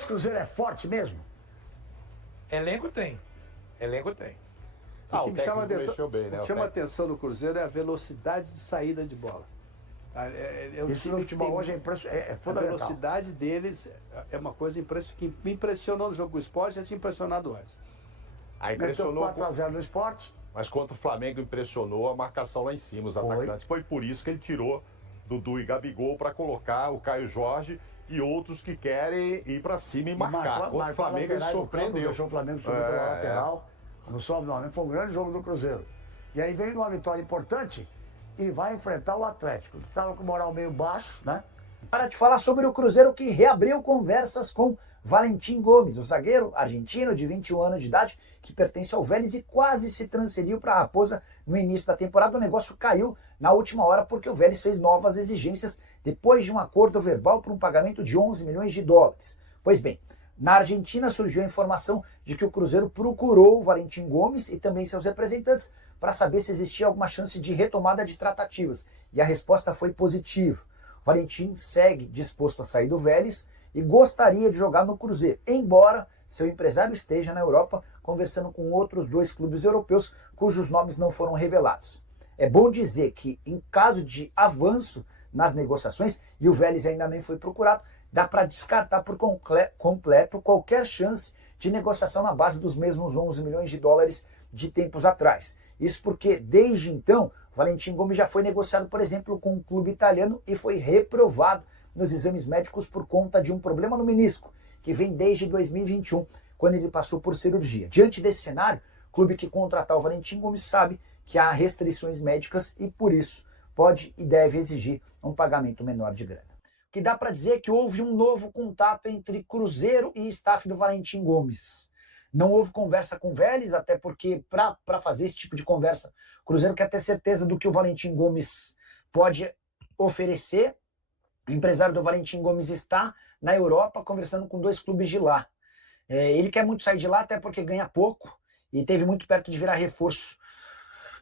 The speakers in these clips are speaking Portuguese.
esse Cruzeiro é forte mesmo? Elenco tem. Elenco tem. O que me chama mexeu bem, né? o que chama a atenção no Cruzeiro é a velocidade de saída de bola. Isso no futebol hoje é A fundamental. velocidade deles é uma coisa que me impressionou no jogo do esporte, já tinha impressionado antes. Aí Meteu impressionou. 4x0 no esporte. Mas contra o Flamengo impressionou a marcação lá em cima, os atacantes. Foi por isso que ele tirou Dudu e Gabigol para colocar o Caio Jorge e outros que querem ir para cima e marcar. Contra o Flamengo ele surpreendeu. Deixou o Flamengo subir pela lateral. No Flamengo foi um grande jogo do Cruzeiro. E aí veio uma vitória importante e vai enfrentar o Atlético, que estava com moral meio baixo, né? Para de falar sobre o Cruzeiro que reabriu conversas com Valentim Gomes, o zagueiro argentino de 21 anos de idade, que pertence ao Vélez e quase se transferiu para a Raposa no início da temporada. O negócio caiu na última hora porque o Vélez fez novas exigências depois de um acordo verbal por um pagamento de 11 milhões de dólares. Pois bem, na Argentina surgiu a informação de que o Cruzeiro procurou o Valentim Gomes e também seus representantes para saber se existia alguma chance de retomada de tratativas. E a resposta foi positiva. O Valentim segue disposto a sair do Vélez e gostaria de jogar no Cruzeiro, embora seu empresário esteja na Europa conversando com outros 2 clubes europeus cujos nomes não foram revelados. É bom dizer que, em caso de avanço nas negociações, e o Vélez ainda nem foi procurado, dá para descartar por completo qualquer chance de negociação na base dos mesmos 11 milhões de dólares de tempos atrás. Isso porque, desde então, Valentim Gomes já foi negociado, por exemplo, com um clube italiano e foi reprovado nos exames médicos por conta de um problema no menisco, que vem desde 2021, quando ele passou por cirurgia. Diante desse cenário, o clube que contratar o Valentim Gomes sabe que há restrições médicas e, por isso, pode e deve exigir um pagamento menor de grana. O que dá para dizer é que houve um novo contato entre Cruzeiro e staff do Valentim Gomes. Não houve conversa com o Vélez, até porque para fazer esse tipo de conversa, o Cruzeiro quer ter certeza do que o Valentim Gomes pode oferecer. O empresário do Valentim Gomes está na Europa conversando com 2 clubes de lá. Ele quer muito sair de lá, até porque ganha pouco e teve muito perto de virar reforço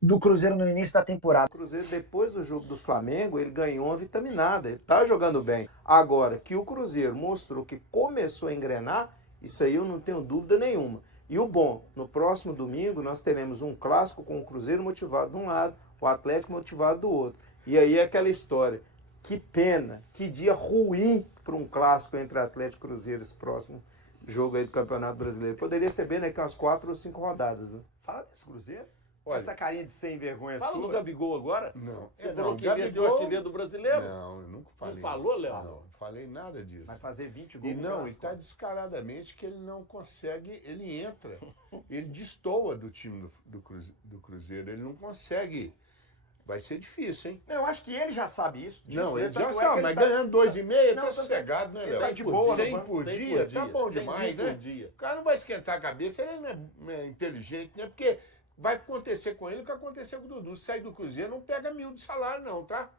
do Cruzeiro no início da temporada. O Cruzeiro, depois do jogo do Flamengo, ele ganhou uma vitaminada. Ele tá jogando bem. Agora, que o Cruzeiro mostrou que começou a engrenar, isso aí eu não tenho dúvida nenhuma. E o bom, no próximo domingo nós teremos um clássico com o Cruzeiro motivado de um lado, o Atlético motivado do outro. E aí é aquela história. Que pena, que dia ruim para um clássico entre Atlético e Cruzeiro, esse próximo jogo aí do Campeonato Brasileiro. Poderia ser bem daqui umas 4 ou 5 rodadas, né? Fala desse Cruzeiro. Olha, Essa carinha de sem vergonha fala sua. do Gabigol agora. Não. Você falou que ele ia ser o artilheiro do brasileiro. Não, eu nunca falei. Não falou, isso. Léo? Não falei nada disso. Vai fazer 20 gols. E não, está descaradamente que ele não consegue, ele entra, ele destoa do time do Cruzeiro, ele não consegue. Vai ser difícil, hein? Eu acho que ele já sabe isso. Não, ele já tanto é sabe, que mas ele ganhando 2,5 tá Não, sossegado, né, ele Léo? tá de boa, 100 né? por 100 dia, por tá dia, bom 100 demais, por né? dia. O cara não vai esquentar a cabeça, ele não é inteligente, né? Porque vai acontecer com ele o que aconteceu com o Dudu. Se sair do Cruzeiro, não pega 1.000 de salário, não, tá?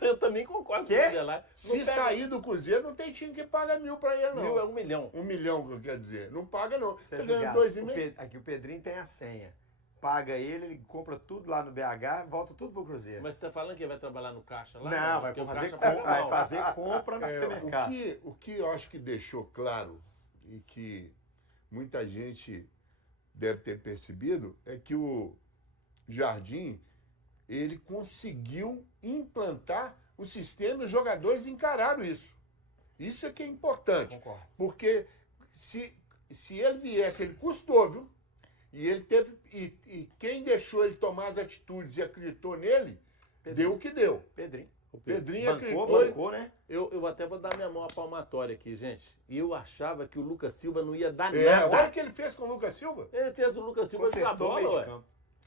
Eu também concordo com Quê? ele lá. Se sair do Cruzeiro, não tem time que paga 1.000 pra ele, não. 1.000 é 1 milhão. 1 milhão, quer dizer. Não paga, não. Você Tá é ganhando julgado. 2,5. Aqui o Pedrinho tem a senha. Paga ele compra tudo lá no BH, volta tudo pro Cruzeiro. Mas você tá falando que ele vai trabalhar no caixa lá? Não, vai porque o fazer, caixa paga vai mal. fazer compra no supermercado. O que eu acho que deixou claro e que muita gente deve ter percebido é que o Jardim, ele conseguiu implantar o sistema e os jogadores encararam isso. Isso é que é importante. Concordo. Porque se ele viesse, ele custou, viu? E ele teve. E quem deixou ele tomar as atitudes e acreditou nele, deu o que deu. Pedrinho. Pedrinho acreditou. Bancou, né? Eu até vou dar minha mão à palmatória aqui, gente. E eu achava que o Lucas Silva não ia dar Olha nada. o que ele fez com o Lucas Silva. Ele fez o Lucas Silva jogar Consertou o meio bola, de ué. campo.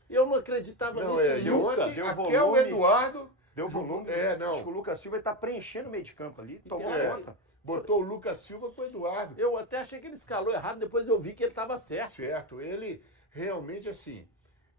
Eu não acreditava nisso nunca. deu Até o volume. Eduardo Deu volume. não. Acho que o Lucas Silva está preenchendo o meio de campo ali. Tomou É. conta. Botou o Lucas Silva com o Eduardo. Eu até achei que ele escalou errado, depois eu vi que ele estava certo. Certo. Ele realmente assim.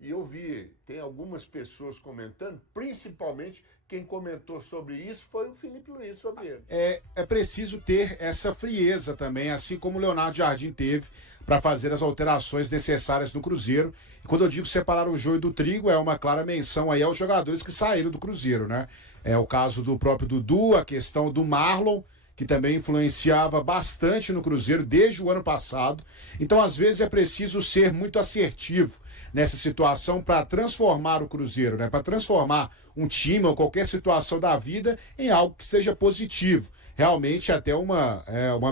E eu vi, tem algumas pessoas comentando, principalmente quem comentou sobre isso foi o Felipe Luiz sobre ele. É preciso ter essa frieza também, assim como o Leonardo Jardim teve para fazer as alterações necessárias no Cruzeiro. E quando eu digo separar o joio do trigo, é uma clara menção aí aos jogadores que saíram do Cruzeiro, né? É o caso do próprio Dudu, a questão do Marlon, que também influenciava bastante no Cruzeiro desde o ano passado. Então, às vezes, é preciso ser muito assertivo nessa situação para transformar o Cruzeiro, né? Para transformar um time ou qualquer situação da vida em algo que seja positivo. Realmente, até uma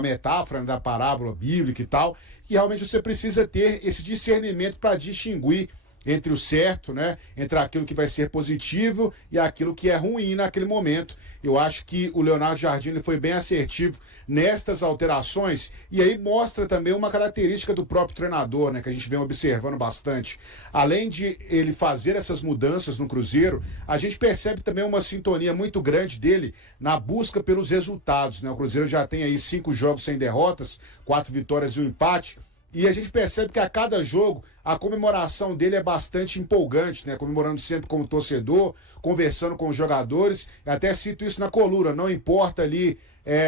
metáfora, né, da parábola bíblica e tal, que realmente você precisa ter esse discernimento para distinguir entre o certo, né, entre aquilo que vai ser positivo e aquilo que é ruim naquele momento. Eu acho que o Leonardo Jardim ele foi bem assertivo nestas alterações e aí mostra também uma característica do próprio treinador, né, que a gente vem observando bastante. Além de ele fazer essas mudanças no Cruzeiro, a gente percebe também uma sintonia muito grande dele na busca pelos resultados, né? O Cruzeiro já tem aí 5 jogos sem derrotas, 4 vitórias e um empate. E a gente percebe que a cada jogo a comemoração dele é bastante empolgante, né? Comemorando sempre como torcedor, conversando com os jogadores. Eu até cito isso na coluna, não importa ali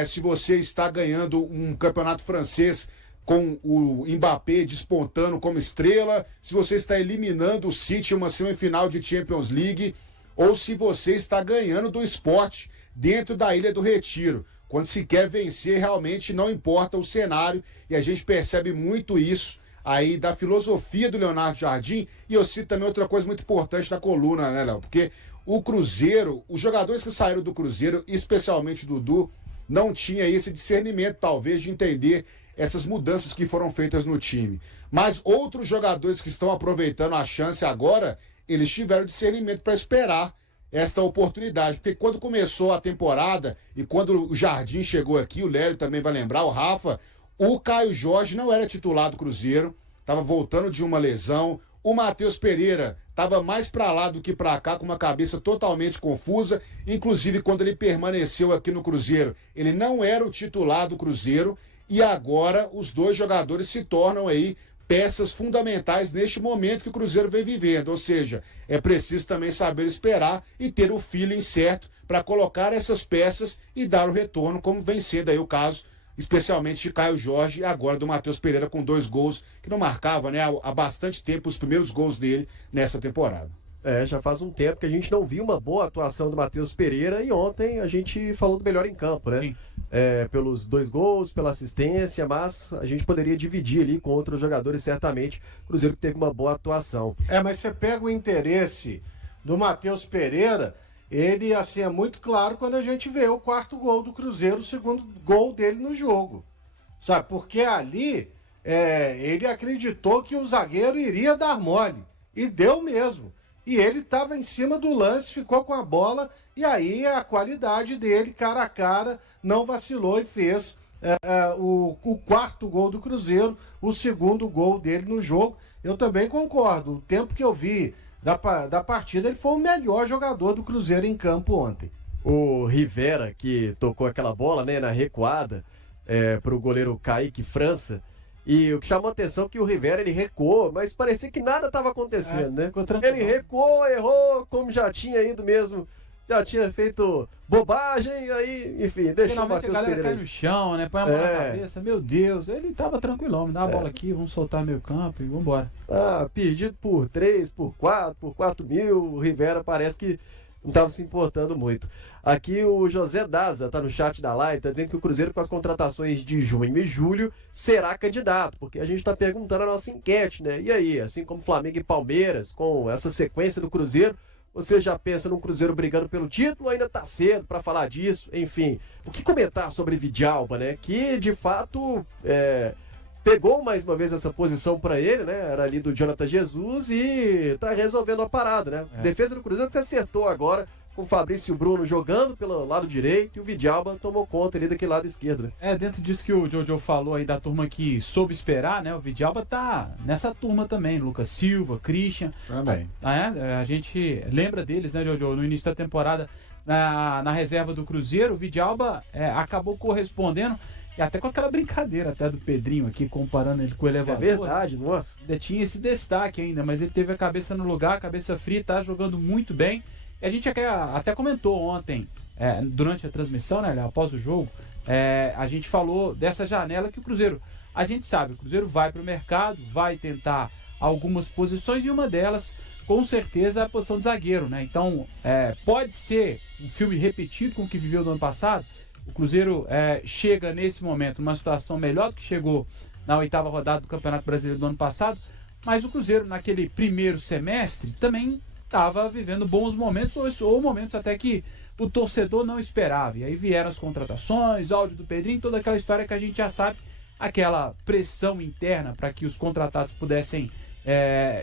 se você está ganhando um campeonato francês com o Mbappé despontando como estrela, se você está eliminando o City em uma semifinal de Champions League, ou se você está ganhando do Sport dentro da Ilha do Retiro. Quando se quer vencer, realmente não importa o cenário, e a gente percebe muito isso aí da filosofia do Leonardo Jardim. E eu cito também outra coisa muito importante na coluna, né, Léo? Porque o Cruzeiro, os jogadores que saíram do Cruzeiro, especialmente o Dudu, não tinha esse discernimento, talvez, de entender essas mudanças que foram feitas no time. Mas outros jogadores que estão aproveitando a chance agora, eles tiveram discernimento para esperar esta oportunidade, porque quando começou a temporada e quando o Jardim chegou aqui, o Lélio também vai lembrar, o Rafa, o Caio Jorge não era titular do Cruzeiro, estava voltando de uma lesão, o Matheus Pereira estava mais para lá do que para cá, com uma cabeça totalmente confusa, inclusive quando ele permaneceu aqui no Cruzeiro, ele não era o titular do Cruzeiro, e agora os dois jogadores se tornam aí peças fundamentais neste momento que o Cruzeiro vem vivendo, ou seja, é preciso também saber esperar e ter o feeling certo para colocar essas peças e dar o retorno, como vem sendo aí o caso, especialmente de Caio Jorge e agora do Matheus Pereira com 2 gols, que não marcava, né, há bastante tempo os primeiros gols dele nessa temporada. Já faz um tempo que a gente não viu uma boa atuação do Matheus Pereira e ontem a gente falou do melhor em campo, né? Pelos 2 gols, pela assistência, mas a gente poderia dividir ali com outros jogadores, certamente. O Cruzeiro teve uma boa atuação. Mas você pega o interesse do Matheus Pereira, ele assim é muito claro quando a gente vê o 4º gol do Cruzeiro, o 2º gol dele no jogo. Sabe? Porque ali ele acreditou que o zagueiro iria dar mole. E deu mesmo. E ele estava em cima do lance, ficou com a bola, e aí a qualidade dele, cara a cara, não vacilou e fez o 4º gol do Cruzeiro, o 2º gol dele no jogo. Eu também concordo, o tempo que eu vi da partida, ele foi o melhor jogador do Cruzeiro em campo ontem. O Rivera, que tocou aquela bola, né, na recuada para o goleiro Kaique França. E o que chamou a atenção é que o Rivera, ele recuou, mas parecia que nada estava acontecendo, né? Ele recuou, errou, como já tinha ido mesmo, já tinha feito bobagem, aí, enfim, deixou o Matheus Pereira cai no chão, né? Põe a mão na cabeça, meu Deus, ele tava tranquilão, me dá a bola aqui, vamos soltar meio campo e vambora. Perdido por 3, por 4 mil, o Rivera parece que não estava se importando muito. Aqui o José Daza tá no chat da live, tá dizendo que o Cruzeiro com as contratações de junho e julho será candidato, porque a gente tá perguntando a nossa enquete, né? E aí, assim como Flamengo e Palmeiras, com essa sequência do Cruzeiro, você já pensa num Cruzeiro brigando pelo título ou ainda tá cedo para falar disso? Enfim, o que comentar sobre Vidalba, né? Que de fato pegou mais uma vez essa posição para ele, né? Era ali do Jonathan Jesus e tá resolvendo a parada, né? Defesa do Cruzeiro que acertou agora com o Fabrício Bruno jogando pelo lado direito e o Vidalba tomou conta ali daquele lado esquerdo, né? Dentro disso que o Jojo falou aí da turma que soube esperar, né? O Vidalba tá nessa turma também, Lucas Silva, Christian. Também. A gente lembra deles, né, Jojo? No início da temporada, na reserva do Cruzeiro, o Vidalba acabou correspondendo. E até com aquela brincadeira até do Pedrinho aqui, comparando ele com o elevador. É verdade, nossa. Tinha esse destaque ainda, mas ele teve a cabeça no lugar, a cabeça fria, tá jogando muito bem. E a gente até comentou ontem, durante a transmissão, né, após o jogo, a gente falou dessa janela que o Cruzeiro, a gente sabe, o Cruzeiro vai para o mercado, vai tentar algumas posições e uma delas, com certeza, é a posição de zagueiro, né? Então, pode ser um filme repetido com o que viveu no ano passado, O Cruzeiro chega nesse momento numa situação melhor do que chegou na 8ª rodada do Campeonato Brasileiro do ano passado, mas o Cruzeiro naquele primeiro semestre também estava vivendo bons momentos, ou momentos até que o torcedor não esperava. E aí vieram as contratações, áudio do Pedrinho, toda aquela história que a gente já sabe, aquela pressão interna para que os contratados pudessem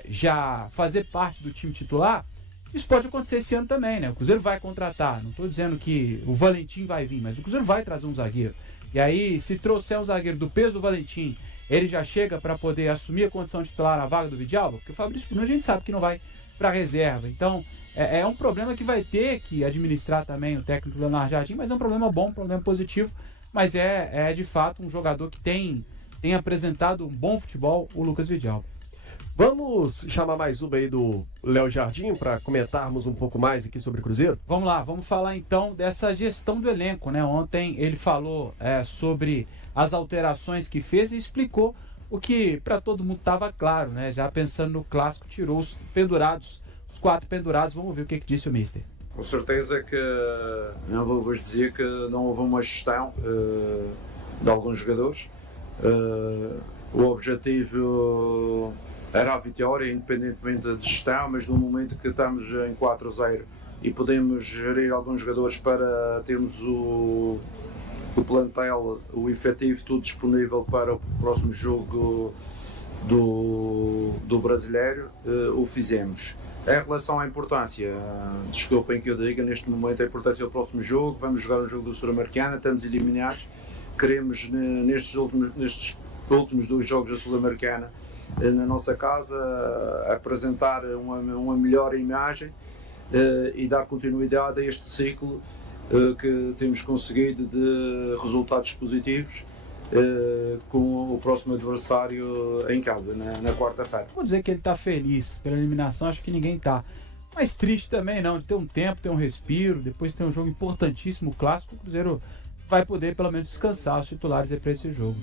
já fazer parte do time titular. Isso pode acontecer esse ano também, né? O Cruzeiro vai contratar, não estou dizendo que o Valentim vai vir, mas o Cruzeiro vai trazer um zagueiro. E aí, se trouxer um zagueiro do peso do Valentim, ele já chega para poder assumir a condição de titular na vaga do Vidalba? Porque o Fabrício Bruno a gente sabe que não vai para reserva. Então, é um problema que vai ter que administrar também o técnico Leonardo Jardim, mas é um problema bom, um problema positivo, mas é de fato um jogador que tem apresentado um bom futebol, o Lucas Vidalba. Vamos chamar mais uma aí do Léo Jardim para comentarmos um pouco mais aqui sobre o Cruzeiro? Vamos lá, vamos falar então dessa gestão do elenco, né? Ontem ele falou sobre as alterações que fez e explicou o que para todo mundo estava claro, né? Já pensando no clássico, tirou os pendurados, os 4 pendurados. Vamos ver o que disse o Mister. Com certeza que não vou-vos dizer que não houve uma gestão de alguns jogadores. O objetivo era a vitória, independentemente da gestão, mas no momento que estamos em 4-0 e podemos gerir alguns jogadores para termos o plantel, o efetivo, tudo disponível para o próximo jogo do Brasileiro, o fizemos. Em relação à importância, desculpem que eu diga, neste momento a importância do próximo jogo, vamos jogar um jogo do Sul-Americana, estamos eliminados, queremos nestes últimos 2 jogos da Sul-Americana, na nossa casa, apresentar uma melhor imagem e dar continuidade a este ciclo que temos conseguido de resultados positivos com o próximo adversário em casa, na quarta-feira. Vou dizer que ele está feliz pela eliminação, acho que ninguém está. Mas triste também não, de ter um tempo, ter um respiro, depois ter um jogo importantíssimo, clássico, o Cruzeiro vai poder pelo menos descansar os titulares para esse jogo.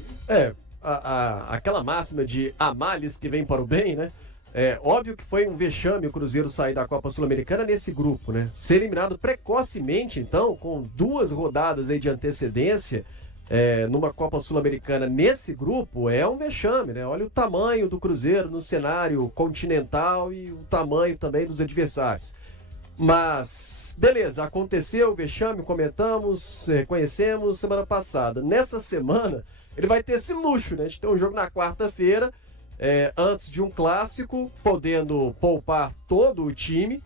Aquela máxima de há males que vem para o bem, né? É óbvio que foi um vexame o Cruzeiro sair da Copa Sul-Americana nesse grupo, né? Ser eliminado precocemente, então, com 2 rodadas aí de antecedência, numa Copa Sul-Americana nesse grupo, é um vexame, né? Olha o tamanho do Cruzeiro no cenário continental e o tamanho também dos adversários. Mas, beleza, aconteceu o vexame, comentamos, reconhecemos semana passada. Nessa semana, ele vai ter esse luxo, né? A gente tem um jogo na quarta-feira, antes de um clássico, podendo poupar todo o time,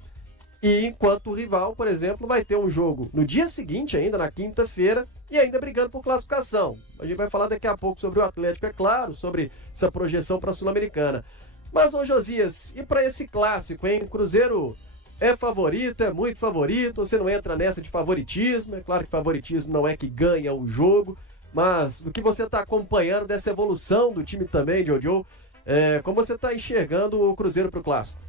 e enquanto o rival, por exemplo, vai ter um jogo no dia seguinte, ainda na quinta-feira, e ainda brigando por classificação. A gente vai falar daqui a pouco sobre o Atlético, é claro, sobre essa projeção para a Sul-Americana. Mas, ô Josias, e para esse clássico, hein? O Cruzeiro é favorito, é muito favorito, você não entra nessa de favoritismo, é claro que favoritismo não é que ganha o jogo, mas o que você está acompanhando dessa evolução do time também, Jojo, como você está enxergando o Cruzeiro para o Clássico?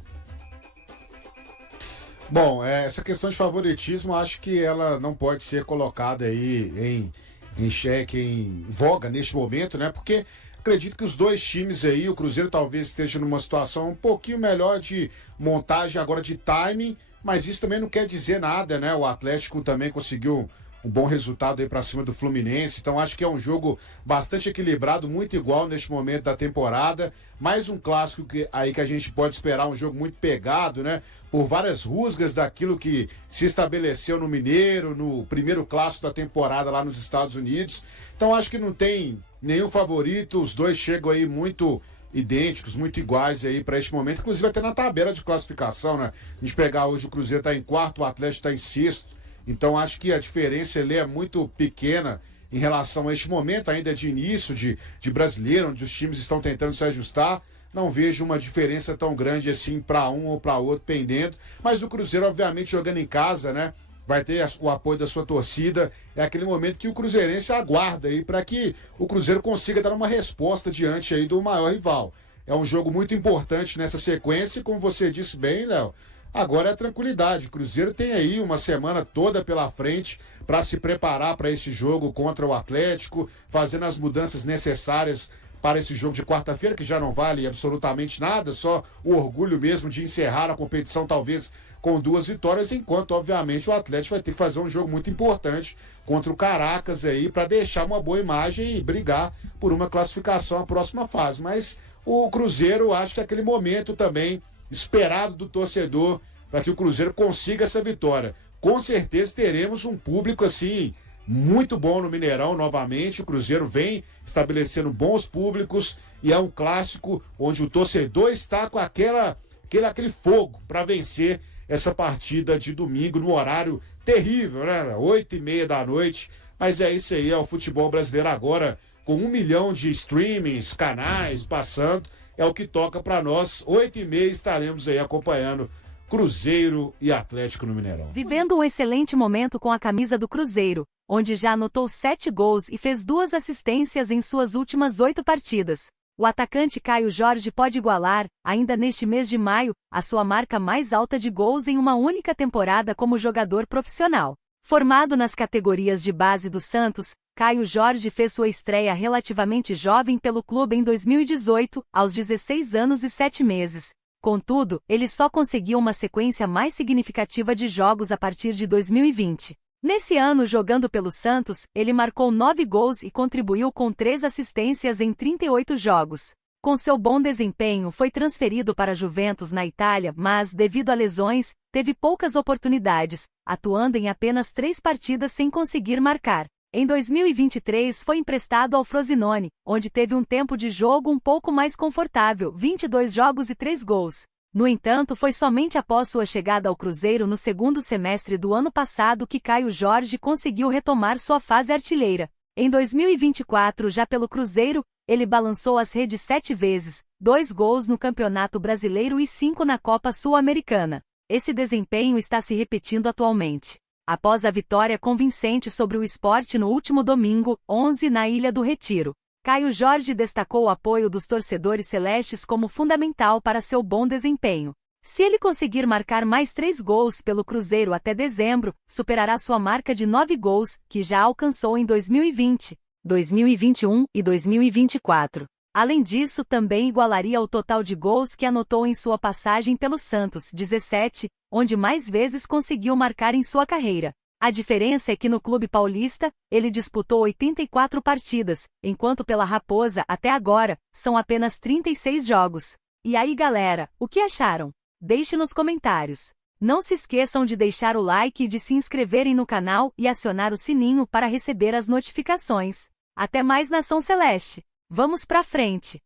Bom, essa questão de favoritismo, acho que ela não pode ser colocada aí em xeque, em voga neste momento, né? Porque acredito que os 2 times aí, o Cruzeiro talvez esteja numa situação um pouquinho melhor de montagem agora de timing, mas isso também não quer dizer nada, né? O Atlético também conseguiu um bom resultado aí para cima do Fluminense, então acho que é um jogo bastante equilibrado, muito igual neste momento da temporada, mais um clássico que a gente pode esperar, um jogo muito pegado, né, por várias rusgas daquilo que se estabeleceu no Mineiro, no primeiro clássico da temporada lá nos Estados Unidos, então acho que não tem nenhum favorito, os 2 chegam aí muito idênticos, muito iguais aí para este momento, inclusive até na tabela de classificação, né, a gente pegar hoje o Cruzeiro está em 4º, o Atlético está em 6º, então acho que a diferença ali é muito pequena em relação a este momento ainda de início de brasileiro, onde os times estão tentando se ajustar. Não vejo uma diferença tão grande assim para um ou para outro pendendo. Mas o Cruzeiro, obviamente, jogando em casa, né? Vai ter o apoio da sua torcida. É aquele momento que o cruzeirense aguarda aí para que o Cruzeiro consiga dar uma resposta diante aí do maior rival. É um jogo muito importante nessa sequência, e como você disse bem, Léo, agora é tranquilidade. O Cruzeiro tem aí uma semana toda pela frente para se preparar para esse jogo contra o Atlético, fazendo as mudanças necessárias para esse jogo de quarta-feira, que já não vale absolutamente nada, só o orgulho mesmo de encerrar a competição, talvez com 2 vitórias, enquanto, obviamente, o Atlético vai ter que fazer um jogo muito importante contra o Caracas aí, para deixar uma boa imagem e brigar por uma classificação à próxima fase. Mas o Cruzeiro, acho que é aquele momento também esperado do torcedor para que o Cruzeiro consiga essa vitória. Com certeza teremos um público assim muito bom no Mineirão novamente. O Cruzeiro vem estabelecendo bons públicos e é um clássico onde o torcedor está com aquele fogo para vencer essa partida de domingo no horário terrível, né? 8h30 da noite. Mas é isso aí, é o futebol brasileiro agora com 1 milhão de streamings, canais passando. É o que toca para nós. 8h30 estaremos aí acompanhando Cruzeiro e Atlético no Mineirão. Vivendo um excelente momento com a camisa do Cruzeiro, onde já anotou 7 gols e fez 2 assistências em suas últimas 8 partidas. O atacante Caio Jorge pode igualar, ainda neste mês de maio, a sua marca mais alta de gols em uma única temporada como jogador profissional. Formado nas categorias de base do Santos, Caio Jorge fez sua estreia relativamente jovem pelo clube em 2018, aos 16 anos e 7 meses. Contudo, ele só conseguiu uma sequência mais significativa de jogos a partir de 2020. Nesse ano, jogando pelo Santos, ele marcou 9 gols e contribuiu com 3 assistências em 38 jogos. Com seu bom desempenho, foi transferido para a Juventus na Itália, mas, devido a lesões, teve poucas oportunidades, atuando em apenas 3 partidas sem conseguir marcar. Em 2023 foi emprestado ao Frosinone, onde teve um tempo de jogo um pouco mais confortável, 22 jogos e 3 gols. No entanto, foi somente após sua chegada ao Cruzeiro no segundo semestre do ano passado que Caio Jorge conseguiu retomar sua fase artilheira. Em 2024, já pelo Cruzeiro, ele balançou as redes 7 vezes, 2 gols no Campeonato Brasileiro e 5 na Copa Sul-Americana. Esse desempenho está se repetindo atualmente. Após a vitória convincente sobre o Sport no último domingo, 11 na Ilha do Retiro, Caio Jorge destacou o apoio dos torcedores celestes como fundamental para seu bom desempenho. Se ele conseguir marcar mais 3 gols pelo Cruzeiro até dezembro, superará sua marca de 9 gols, que já alcançou em 2020, 2021 e 2024. Além disso, também igualaria o total de gols que anotou em sua passagem pelo Santos, 17, onde mais vezes conseguiu marcar em sua carreira. A diferença é que no clube paulista, ele disputou 84 partidas, enquanto pela Raposa, até agora, são apenas 36 jogos. E aí galera, o que acharam? Deixe nos comentários. Não se esqueçam de deixar o like e de se inscreverem no canal e acionar o sininho para receber as notificações. Até mais, Nação Celeste! Vamos pra frente!